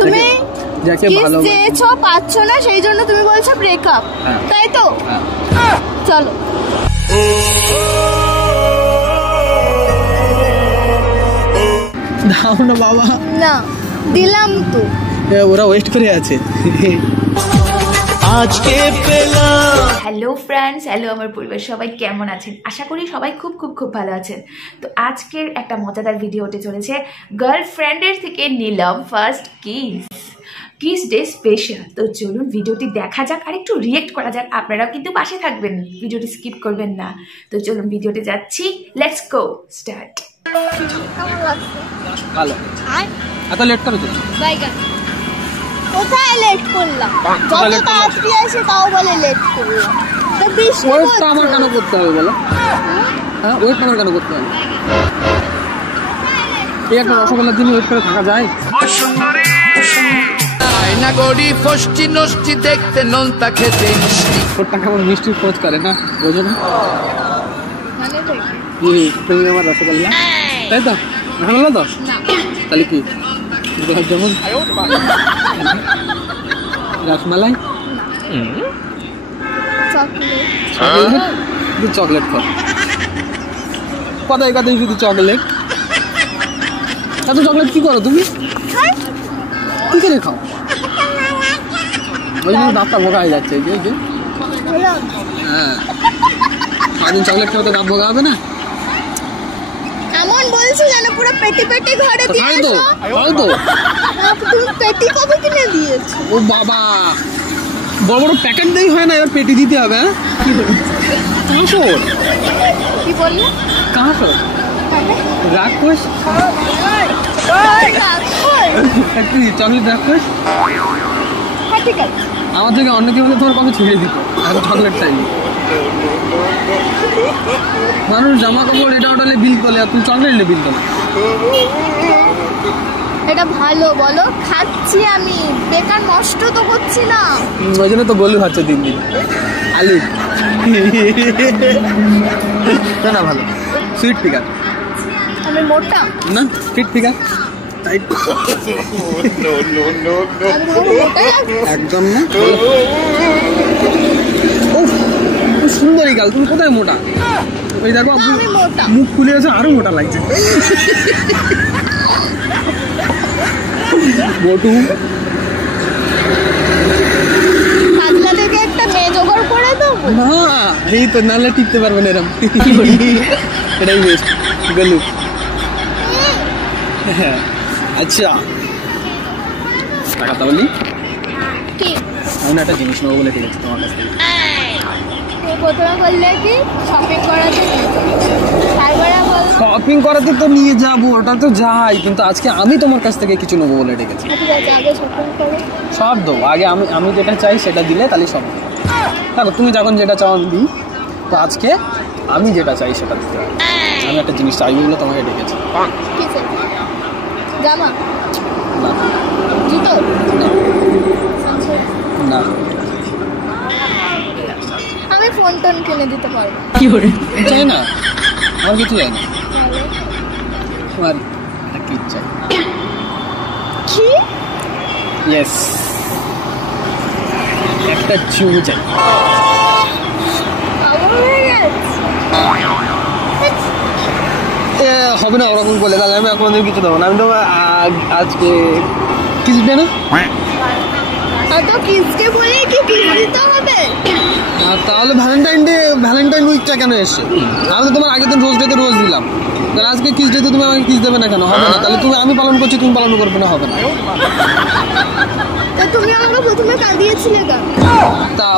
তুমি যাকে ভালোবাসো চেয়েছো পাচ্ছ না, সেই জন্য তুমি বলছো ব্রেকআপ, তাই তো? চলো দাও না বাবা। না দিলাম তো, ওরা ওয়েস্ট করে আছে। আজকে পেলাম। হ্যালো ফ্রেন্ডস, হ্যালো আমার পরিবার, সবাই কেমন আছেন? আশা করি সবাই খুব খুব খুব ভালো আছেন। তো আজকের একটা মজাদার ভিডিও হতে চলেছে। গার্লফ্রেন্ডের থেকে নিলাম ফার্স্ট কিস ডে স্পেশাল। তো চলুন ভিডিওটি দেখা যাক আর একটু রিয়েক্ট করা যাক। আপনারাও কিন্তু পাশে থাকবেন, ভিডিওটি স্কিপ করবেন না। তো চলুন ভিডিওতে যাচ্ছি, লেটস গো স্টার্ট। ভালো এত লেট করো তো? বাইগান কোথায় লেট করলাম? যত তাড়াতাড়ি আসে তাও বলে লেট করলাম। তো বৃষ্টি ওয়েটটা আমার কেন করতে হবে বলো? হ্যাঁ, ওয়েট আমার কেন করতে হবে? এই একটা রসগোল্লার জন্য ওয়েট করে থাকা যায়? না গড়ি ফষ্টি নষ্টি দেখতে নোনতা খেতে মিষ্টি। ওটা কেমন মিষ্টির খোঁজ করে না, বোঝো না? মানে তুমি আমার রসগোল্লা, তাই তো? রসগোল্লা তো? তাহলে কি গোলাপ জামুন, রসমালাই, চকলেট খাও। কথায় কথায় শুধু চকলেট। এত চকলেট কি করো তুমি? কি করে খাও? ওই জন্য দাঁতটা ভোগা হয়ে যাচ্ছে। এই যে হ্যাঁ, সারাদিন চকলেট খাও তো দাঁত ভোগা হবে না? এমন বলছো যেন পুরো পেটি পেটি ঘরে দিয়েছো। হয়তো তুমি পেটি কবে কিনে দিয়েছো? ও বাবা, বড় বড় প্যাকেট দেই হয় না, এবার পেটি দিতে হবে? হ্যাঁ, কি বলি? কাঁসর কি বললে? কাঁসর রাক্ষস, চকলেট রাক্ষস। ঠিক আছে, আমার থেকে অন্য কেউ হলে তোমার কবে ছেড়ে দিত। আর চকলেট চাই মানুষ জামা কাপড় এটা ওটা বিল করলে, আর তুমি চকলেট বিল করলে। এটা ভালো বলো, খাচ্ছি আমি, বেকার নষ্ট তো করছি না। ওই জন্য তো গলু হচ্ছে দিন দিন। আলু না ভালো, সুইট ফিগার। আমি মোটা না, ফিট ফিগার। একদম না। সুন্দরী গাল, তুমি কোথায় মোটা? ওই দেখো মুখ খুলে আছে, আরো মোটা লাগছে। মোটু পাতলা থেকে একটা মেয়ে জোগাড় করে দেবো না, এই তো নালে টিকতে পারবে না এরকম। এটাই বেস্ট গলু। হ্যাঁ আচ্ছা, কথা বলি কি? আমি একটা জিনিস নেবো বলে ঠিক আছে তোমার কাছ থেকে। প্রথমে বললে কি শপিং করাতে নিয়ে যাবো, তারপরে বলবো শপিং করাতে তো নিয়ে যাবো, ওটা তো যাই, কিন্তু আজকে আমি তোমার কাছ থেকে কিছু নেবো বলে ডেকেছি। ঠিক আছে, আগে শপিং করো। সব দেবো আগে, আমি যেটা চাই সেটা দিলে তাহলে সব দেখো। তুমি যখন যেটা চাও আমি দিই, তো আজকে আমি যেটা চাই সেটা দিতে হবে। আমি একটা জিনিস চাইবো বলে তোমাকে ডেকেছি। কি চাই? জামা, না জুতো, না, আমি ফোন টোন কিনে দিতে পারবো। কি করে চাই না, আমার কিছু চাই না। তোমার কি চাই? কি? ইয়েস, একটা চুমু চাই। হবে না ওরকম বলে, তাহলে আমি এখন কিছু দেবো না। আমি তো আজকে কিছু দেয় না, তো কিসকে বলি কি কিস দিতে হবে? তাহলে ভ্যালেন্টাইন উইকটা কেন এসছে? আমি তো তোমার আগের দিন রোজ ডেতে রোজ দিলাম, তাহলে আজকে কিস ডেতে তুমি আমাকে কিস দেবে না কেন? হবে না। তাহলে তুমি, আমি পালন করছি তুমি পালন করবে না, হবে না। তুমি আমাকে প্রথমে কাঁদিয়েছিলে কেন? তা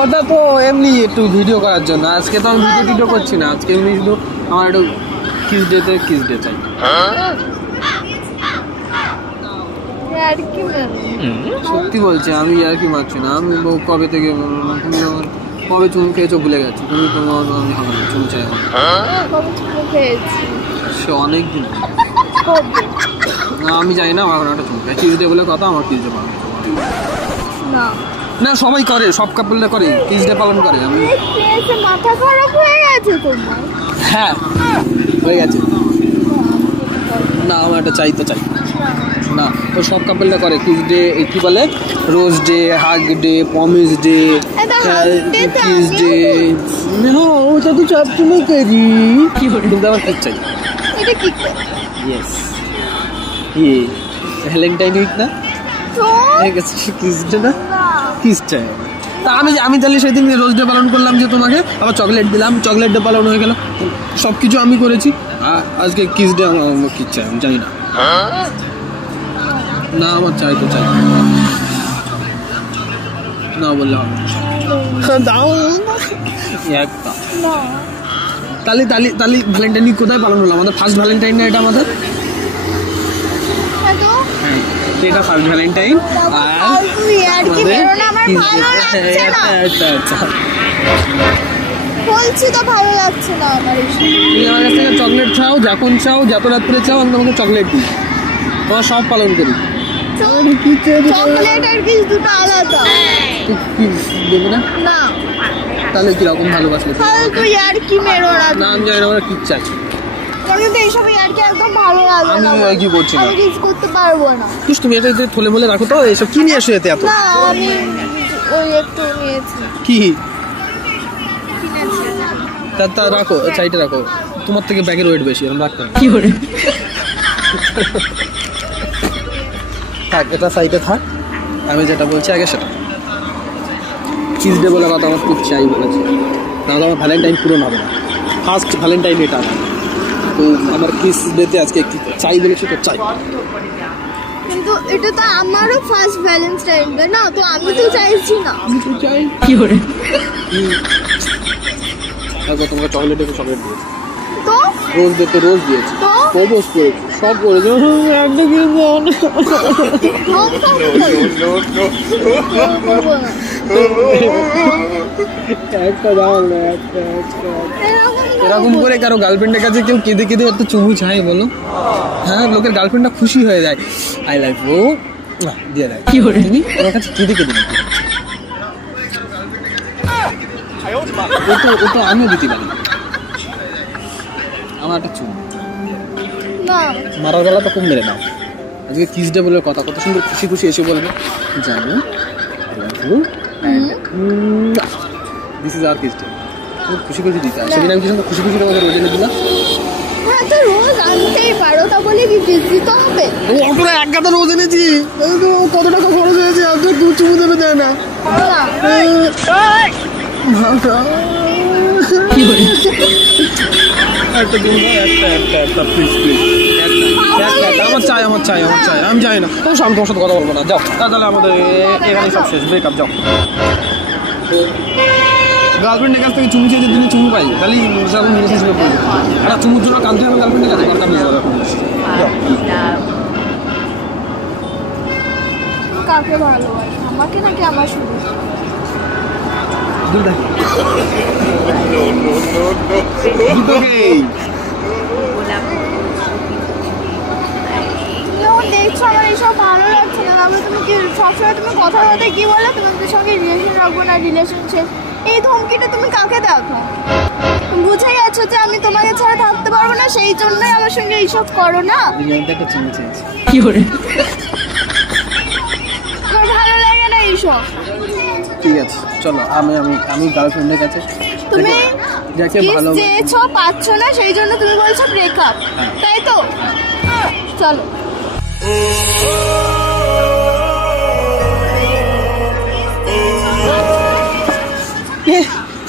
ওটা তো এমনি একটু ভিডিও করার জন্য। আজকে তো আমি ভিডিও করছি না, আজকে এমনি শুধু আমার একটু কিস ডে চাই। আর কি সত্যি বলছি, আমি আর কি মারছি না। আমি কবে থেকে তুমি আমার কবে চুন খেয়েছো ভুলে গেছি। তুমি তোমার আমি হবে না, চুন চাই হবে। সে অনেক দিন না, আমি জানি না। আমার এখন একটা চুন খাই, কিস ডে বলে কথা, আমার কিস ডে পালন না সবাই করে, সব কাপড়রা করে, কিস ডে পালন করে। আমি মাথা খারাপ হয়ে গেছে তোমার? হ্যাঁ হয়ে গেছে। না আমার একটা চাই তো চাই। না, তো সব কাপলটা করে কিস ডে, কি বলে rose day, hug day, promise day, kiss day. হ্যাঁ ওটা তো সবসময় করি। কিন্তু আমার কিস চাই। এটা কি? ইয়েস, ভ্যালেন্টাইন উইক না, কিস ডে না, কিস চাই। তা আমি তাহলে সেদিন রোজ ডে পালন করলাম যে তোমাকে, আবার চকলেট দিলাম, চকলেট ডে পালন হয়ে গেল, সব কিছু আমি করেছি। আজকে কিস ডে আমার কিস চাই, আমি জানি না। না আমার চাই তো চাই না বললে হবে দাও একটা। তাহলে তাহলে তাহলে ভ্যালেন্টাইন কোথায় পালন হলো? আমাদের ফার্স্ট ভ্যালেন্টাইন না এটা আমাদের? হ্যাঁ এটা ফার্স্ট ভ্যালেন্টাইন। আর বলছি তো ভালো লাগছে না আমার। তুমি আমার কাছ থেকে চকলেট চাও, যখন চাও, যত রাত্রে চাও, আমি তোমাকে চকলেট দিই। তোমার সব পালন করি। চকলেট আর কিস দুটো আলাদা। দেবে না? না। তাহলে কিরকম ভালোবাসলে? ফালতু ইয়ার কি মেরো না। না আমি জানি না আমার কিস চাই। আমি তো এইসব ইয়ার কি একদম ভালো লাগে না। আমি কি বলছি না, আমি কিস করতে পারবো না। তুমি এটা থলে বলে রাখো তো, এসব কি নিয়ে আসো এতে এত? না আমি ওই একটু নিয়েছি। কি তা রাখো, সাইডে রাখো, তোমার থেকে ব্যাগের ওয়েট বেশি, এরকম রাখতে হবে। কি করে থাক, এটা সাইডে থাক। আমি যেটা বলছি আগে সেটা, কিস ডে বলে কথা আমার খুব চাই বলেছি, নাহলে আমার ভ্যালেন্টাইন পূরণ হবে না। ফার্স্ট ভ্যালেন্টাইন এটা আমার, তো আমার কিস ডেতে আজকে কি চাই বলেছি তো চাই। কিন্তু এটা তো আমারও ফার্স্ট ভ্যালেন্টাইন ডে না, তো আমি তো চাইছি না। আমি তো চাই। কি করে তোমাকে চকলেট দিয়েছি, চকলেট দিয়েছি, তো রোজ দিতে রোজ দিয়েছি, প্রপোজ করেছি, সব করেছি। একটা কি একটা দাও না, এরকম করে কারো গার্লফ্রেন্ডের কাছে কেউ কেঁদে কেঁদে একটা চুমু চাই বলো? হ্যাঁ, লোকের গার্লফ্রেন্ডটা খুশি হয়ে যায়, আই লাভ ইউ দিয়ে দেয়। কি করে তুমি ওর কাছে কেঁদে কেঁদে ও তো আমিও দিতে পারি। আমার একটা চুমু মারার বেলা তো কম মেরে নাও। আজকে কিস ডে বলে কথা, কত সুন্দর খুশি খুশি এসে বলবে জানো this is our kiss day. খুশি খুশি দিতে হয়, সেদিন আমি কি সুন্দর খুশি খুশি তোমাকে রোজ এনে দিলাম। হ্যাঁ তো রোজ আনতেই পারো, তা বলে কি কিস দিতে হবে? অপরে এক গাদা রোজ এনেছি, কত টাকা খরচ হয়েছে, আপনি দু চুমু দেবে দেয় না। একটা দিন একটা প্লিজ প্লিজ আমার চাই আমার চাই আমার চাই, আমি চাই না। আমি তোমার সাথে কথা বলবো না, যাও। তাহলে আমাদের এখানে সব শেষ, ব্রেকআপ, যাও। গার্লফ্রেন্ডের কাছ থেকে চুমু চেয়েছে, দিনে চুমু পাই, তাহলে সেরকম রিলেশনশিপে পড়বে। একটা চুমুর জন্য কাঁদতে হবে গার্লফ্রেন্ডের কাছে, দরকার নেই। কাকে ভালোবাসে, আমাকে নাকি আমার শুধু? দেখছো আমার এইসব ভালো লাগছে না। তারপরে তুমি কি সবসময় তুমি কথা বলতে কি বলো, তোমাদের সঙ্গে রিলেশন রাখবো না, রিলেশনশিপ, এই ধমকিটা তুমি কাকে দেখো? বুঝে গেছো যে আমি তোমাকে ছাড়া থাকতে পারবো না, সেই জন্যই আমার সঙ্গে এইসব করো না। কি করে আমার ভালো লাগে না এইসব। ঠিক আছে চলো, আমি গার্লফ্রেন্ডের কাছে তুমি যাকে ভালো চেয়েছো পাচ্ছ না, সেই জন্য তুমি বলছো ব্রেকআপ, তাই তো? চলো।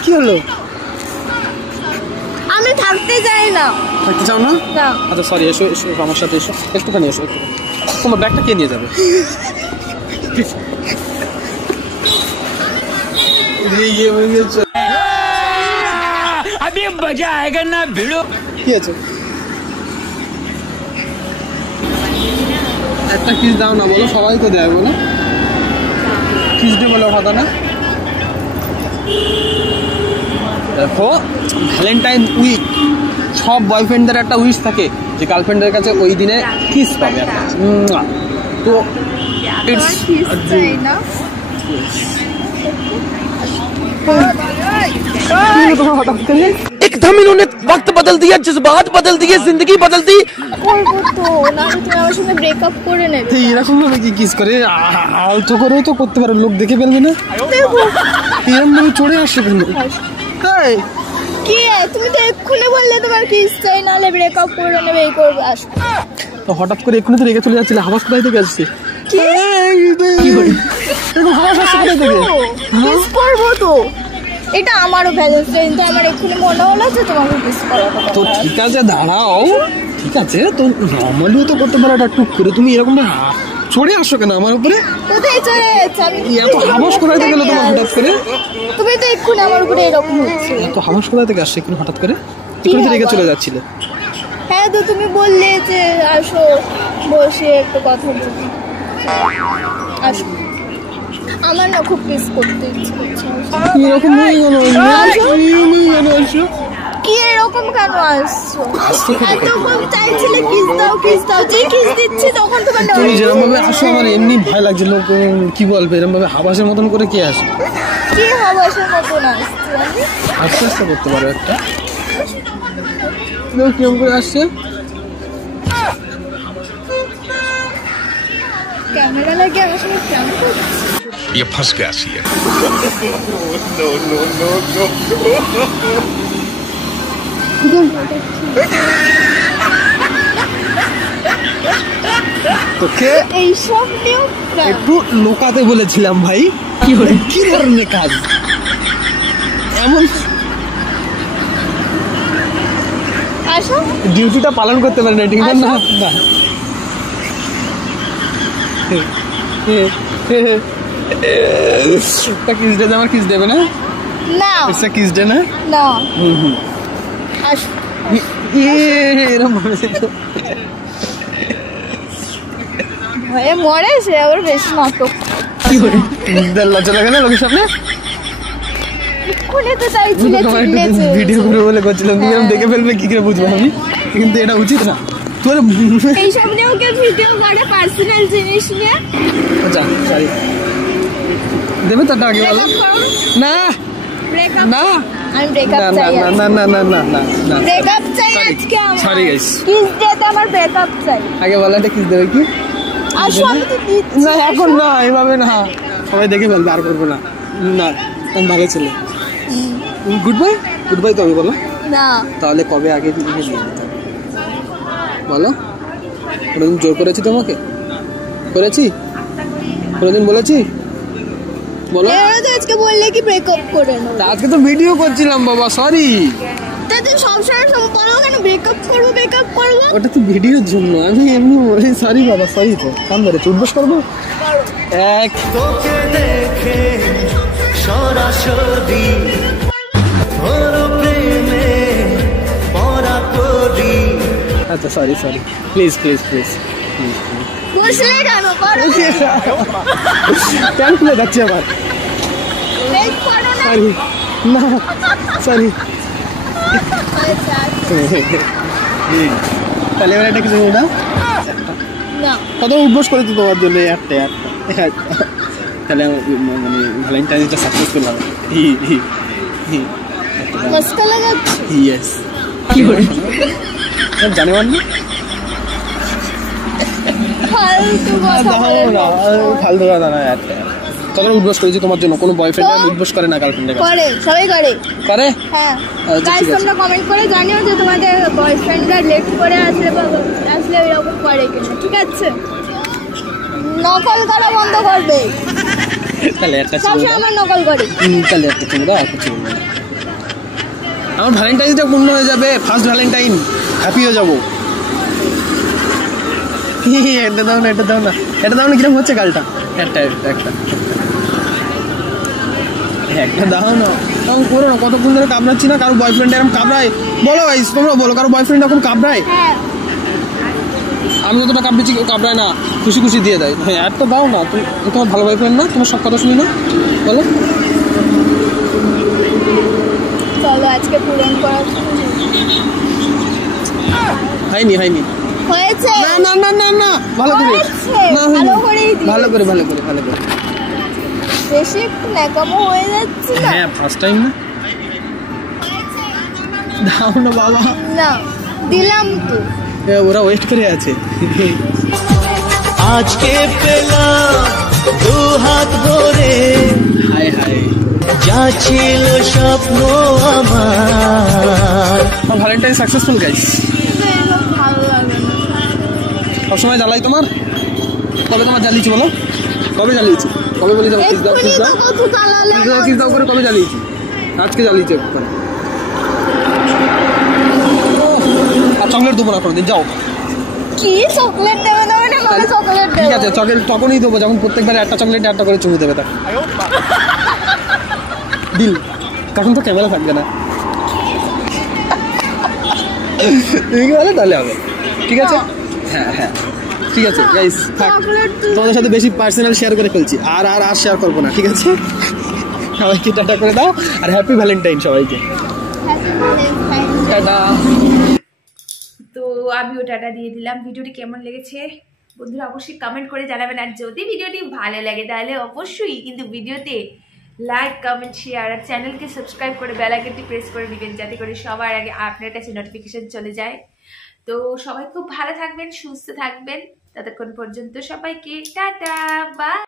কি হলো? আমি থাকতে চাই না। থাকতে চাও না? আচ্ছা সরি, এসো এসো আমার সাথে এসো, একটুখানি এসো। তোমার ব্যাগটা কে নিয়ে যাবে? একটা কিস দাও না, বলো, সবাই তো দেয়, বলো কিস ডে বলে কথা না। দেখো ভ্যালেন্টাইন উইক, সব বয়ফ্রেন্ডদের একটা উইশ থাকে যে গার্লফ্রেন্ডের কাছে ওই দিনে কিস পাবে একটা। তো एकदम इन्होंने वक्त बदल दिया, जज्बात बदल दिए, जिंदगी बदल दी। করবো তো না, তুমি আমার সঙ্গে ব্রেকআপ করে নেবে। এরকম ভাবে কি কিস করে আলতো করেও তো করতে পারো, লোক দেখে ফেলবে না? দেখো এরকম ভাবে চড়ে আসছে কেন? এই, কি তুমি তো এক্ষুনি বললে তোমার কিস চাই, নাহলে ব্রেকআপ করে নেবে, এই করবে। আসো। তো হঠাৎ করে এক্ষুনি তো রেগে চলে যাচ্ছিলে, আওয়াজ কোথায় থেকে আসছে? কি এরকম আওয়াজ আসছে কোথায় থেকে? কিস করবো তো, এটা আমারও ভ্যালেন্টাইন, তো আমার এক্ষুনি মনে হলো যে তোমাকে কিস করার কথা। তো ঠিক আছে দাঁড়াও, ঠিক আছে তো নর্মালিও তো করতে পারো, এটা টুক করে তুমি এরকম চড়ে আসছো কেন আমার উপরে? কোথায় চলে যাচ্ছে? আমি এত হাবস কোথায় থেকে গেলো তোমার হঠাৎ করে? তুমি তো এক্ষুনি আমার উপরে এরকম হচ্ছে। এত হাবস কোথায় থেকে আসছে এক্ষুনি হঠাৎ করে? এক্ষুনি তো রেগে চলে যাচ্ছিলে। হ্যাঁ তো তুমি বললে যে আসো বসে একটু কথা বলি, আসো। আমার না খুব মিস করতে ইচ্ছে করছে। এরকম হয়ে গেল কি এরকম কেন আসছো? এতক্ষণ চাইছিলে কিস দাও কিস দাও, যে কিস দিচ্ছি তখন তোমার তুমি যেরকম ভাবে আসো আমার এমনি ভয় লাগছে, লোক কি বলবে এরকম ভাবে হাবাসের মতন করে কে আসে? কি হাবাসের মতন আসছে? আমি আস্তে আস্তে করতে পারো একটা। কিরম করে আসছে? ক্যামেরা লাগিয়ে আমার সঙ্গে কেন করছি? ये फंस गया सी है। তোকে এইসব নিয়েও একটু লোকাতে বলেছিলাম ভাই। কি ধরনের কাজ এমন? আসো। ডিউটিটা পালন করতে পারে না, ঠিক না? না না কিস ডে আমার কিস দেবে না? না এটা কিস ডে না? না আসো। এরকম ভয়ে মরে সে আবার বেশি নাটক। লজ্জা লাগে না লোকের সামনে? এক্ষুনি তো চাইছিলে চিল্লেছে। ভিডিও করে বলে করছিলাম, তুমি এরকম দেখে ফেলবে কি করে বুঝবো আমি? কিন্তু এটা উচিত না তোর। এইসব নিয়েও কেউ ভিডিও করে পার্সোনাল জিনিস নিয়ে? আচ্ছা সরি দেবে তারটা আগে বলো। না ব্রেকআপ না আমি ব্রেকআপ না চাই। না না না না না না ব্রেকআপ চাই Sorry. আজকে আমার। Sorry, guys. কিস ডেতে আমার ব্রেকআপ চাই। আগে বলো এটা কিস দেবে কি? আসো আমি তো দিচ্ছি। না এখন না, এভাবে না, সবাই দেখে ফেলবে, আর করবো না। না আমি ভালো ছেলে। গুড বাই তো আমি বলো। না তাহলে কবে আগে দিকে নিয়ে বলো? কোনোদিন জোর করেছি তোমাকে? করেছি? কোনোদিন বলেছি? বলো। এরা তো আজকে বললে কি ব্রেকআপ করে নেবো। তা আজকে তো ভিডিও করছিলাম বাবা, সরি। তা তুমি সবসময় সব বলো কেন ব্রেকআপ করবো? ওটা তো ভিডিওর জন্য, আমি এমনি বলি সরি বাবা, সরি। তো কান ধরে উঠবস করবো এক তোকে দেখে সরাসরি হলো প্রেমে পড়া করি। আচ্ছা সরি প্লিজ বসলে কেন করো প্যান খুলে যাচ্ছে আবার। ব্রেক করো না। সরি না সরি। তাহলে এবার একটা কিছু না না কত উঠবস করেছি তোমার জন্য একটা তাহলে মানে ভ্যালেন্টাইন্সটা সাকসেসফুল হবে। মস্কা লাগাচ্ছি। ইয়েস কি করে জানে না? ফালতু কথা বলে না। ফালতু কথা না, একটা তখন উঠবস করেছি তোমার জন্য। কোনো বয়ফ্রেন্ড উঠবস করে না গার্লফ্রেন্ডের কাছে? করে সবাই করে। করে? হ্যাঁ আচ্ছা, গাইস ঠিক আছে। তোমরা কমেন্ট করে জানিও যে তোমাদের বয়ফ্রেন্ডরা লেট করে আসলে বা আসলে এরকম করে কিনা, ঠিক আছে? নকল করা বন্ধ করবে। তাহলে একটা ছিল সবসময় আমার নকল করে। তাহলে একটা ছিল দাও, একটা ছিল না। আমার ভ্যালেন্টাইন্সটা পূর্ণ হয়ে যাবে, ফার্স্ট ভ্যালেন্টাইন, হ্যাপি হয়ে যাবো। এটা দাও না, এটা দাও না, এটা দাও না। কিরকম হচ্ছে গালটা? একটা দাও না। তখন করো না, কতক্ষণ ধরে কামড়াচ্ছি না? কারো বয়ফ্রেন্ড এরকম কামড়ায়? বলো ভাই, তোমরা বলো, কারো বয়ফ্রেন্ড এখন কামড়ায়? হ্যাঁ আমি যতটা কামড়েছি কেউ কামড়ায় না, খুশি দিয়ে দেয়। হ্যাঁ একটা দাও না, তুমি তোমার ভালো বয়ফ্রেন্ড না? তোমার সব কথা শুনি না? বলো। চলো আজকে পূরণ করা হয়নি হয়েছে। না ভালো করে হয়েছে। না, হয়নি। ভালো করেই দিয়েছি। ভালো করে বেশি একটু ন্যাকামো হয়ে যাচ্ছে না। হ্যাঁ ফার্স্ট টাইম না। দাও না বাবা। না দিলাম তো। ওরা ওয়েস্ট করে আছে। আজকে পেলাম দু হাত ভরে, হায় হায়, যা ছিল স্বপ্ন আমার। Valentine successful guys. এসব ভালো লাগে না। সবসময় জ্বালাই তোমার? কবে তোমার জ্বালিয়েছি বলো? কবে জ্বালিয়েছি? কবে বলি যাও কিস দাও, কিস দাও, কত জ্বালালে কিস দাও, কিস দাও করে কবে জ্বালিয়েছি? আজকে জ্বালিয়েছি একবার। আর চকলেট দেবো না কোনোদিন, যাও। কি চকলেট দেবে না মানে মানে চকলেট দেবে? ঠিক আছে, চকলেট তখনই দেবো যখন প্রত্যেকবার একটা চকলেট একটা করে চুমু দেবে। তা দিল, তখন তো ক্যামেরা থাকবে না। তুমি কি বলে তাহলে হবে, ঠিক আছে? হ্যাঁ হ্যাঁ ঠিক আছে গাইস, থাক। চকলেট তোমাদের সাথে বেশি পার্সোনাল শেয়ার করে ফেলছি, আর আর আর শেয়ার করবো না, ঠিক আছে? সবাইকে টাটা করে দাও, আর হ্যাপি ভ্যালেন্টাইন সবাইকে। টাটা। তো আমিও টাটা দিয়ে দিলাম। ভিডিওটি কেমন লেগেছে বন্ধুরা অবশ্যই কমেন্ট করে জানাবেন, আর যদি ভিডিওটি ভালো লাগে তাহলে অবশ্যই কিন্তু ভিডিওতে লাইক কমেন্ট শেয়ার আর চ্যানেলকে সাবস্ক্রাইব করে বেল আইকনটি প্রেস করে দিবেন, যাতে করে সবার আগে আপনার কাছে নোটিফিকেশন চলে যায়। তো সবাই খুব ভালো থাকবেন, সুস্থ থাকবেন, ততক্ষণ পর্যন্ত সবাইকে টাটা বাই।